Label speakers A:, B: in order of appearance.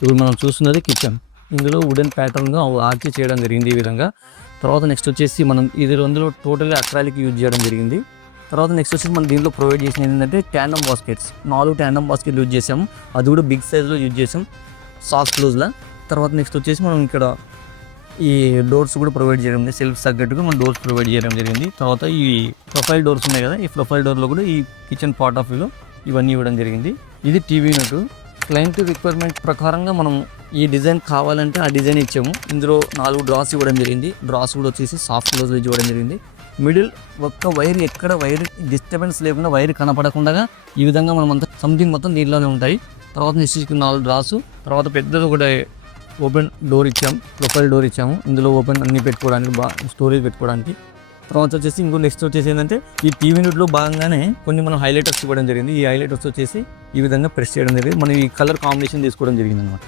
A: ఇప్పుడు మనం చూస్తున్నది కిచెన్ ఇందులో వుడెన్ ప్యాటర్న్గా ఆర్చి చేయడం జరిగింది ఈ విధంగా. తర్వాత నెక్స్ట్ వచ్చేసి మనం ఇది అందులో టోటల్గా అక్రాలిక్ యూజ్ చేయడం జరిగింది. తర్వాత నెక్స్ట్ వచ్చేసి మనం దీంట్లో ప్రొవైడ్ చేసిన ఏంటంటే ట్యాండమ్ బాస్కెట్స్ నాలుగు ట్యాండమ్ బాస్కెట్ యూజ్ చేసాము అది కూడా బిగ్ సైజ్లో యూజ్ చేసాం సాఫ్ట్ క్లోజ్లా తర్వాత నెక్స్ట్ వచ్చేసి మనం ఇక్కడ ఈ డోర్స్ కూడా ప్రొవైడ్ చేయడం జరిగింది. సెల్ఫ్ తగ్గట్టుగా మనం డోర్స్ ప్రొవైడ్ చేయడం జరిగింది. తర్వాత ఈ ప్రొఫైల్ డోర్స్ ఉన్నాయి కదా ఈ ప్రొఫైల్ డోర్లో కూడా ఈ కిచెన్ పార్ట్ ఆఫ్ వ్యూలో ఇవన్నీ ఇవ్వడం జరిగింది. ఇది టీవీ నటు క్లయింట్ రిక్వైర్మెంట్ ప్రకారంగా మనం ఈ డిజైన్ కావాలంటే ఆ డిజైన్ ఇచ్చాము. ఇందులో నాలుగు డ్రాస్ ఇవ్వడం జరిగింది. డ్రాస్ కూడా వచ్చేసి సాఫ్ట్ క్లోజ్ ఇవ్వడం జరిగింది. మిడిల్ ఒక్క వైర్ ఎక్కడ వైర్ డిస్టర్బెన్స్ లేకుండా వైర్ కనపడకుండా ఈ విధంగా మనం అంతా సంథింగ్ మొత్తం నీళ్ళలోనే ఉంటాయి. తర్వాత నెక్స్ట్ నాలుగు డ్రాస్ తర్వాత పెద్దది ఒకటి ఓపెన్ డోర్ ఇచ్చాము ప్రొఫైల్ డోర్ ఇచ్చాము. ఇందులో ఓపెన్ అన్ని పెట్టుకోవడానికి బా స్టోరేజ్ పెట్టుకోవడానికి. తర్వాత వచ్చేసి ఇంకో నెక్స్ట్ వచ్చేసి ఏంటంటే ఈ టీవీ నూట్లో భాగంగానే కొన్ని మనం హైలైటర్స్ ఇవ్వడం జరిగింది. ఈ హైలైటర్స్ వచ్చేసి ఈ విధంగా ప్రెస్ చేయడం జరిగింది. మనం ఈ కలర్ కాంబినేషన్ తీసుకోవడం జరిగింది అనమాట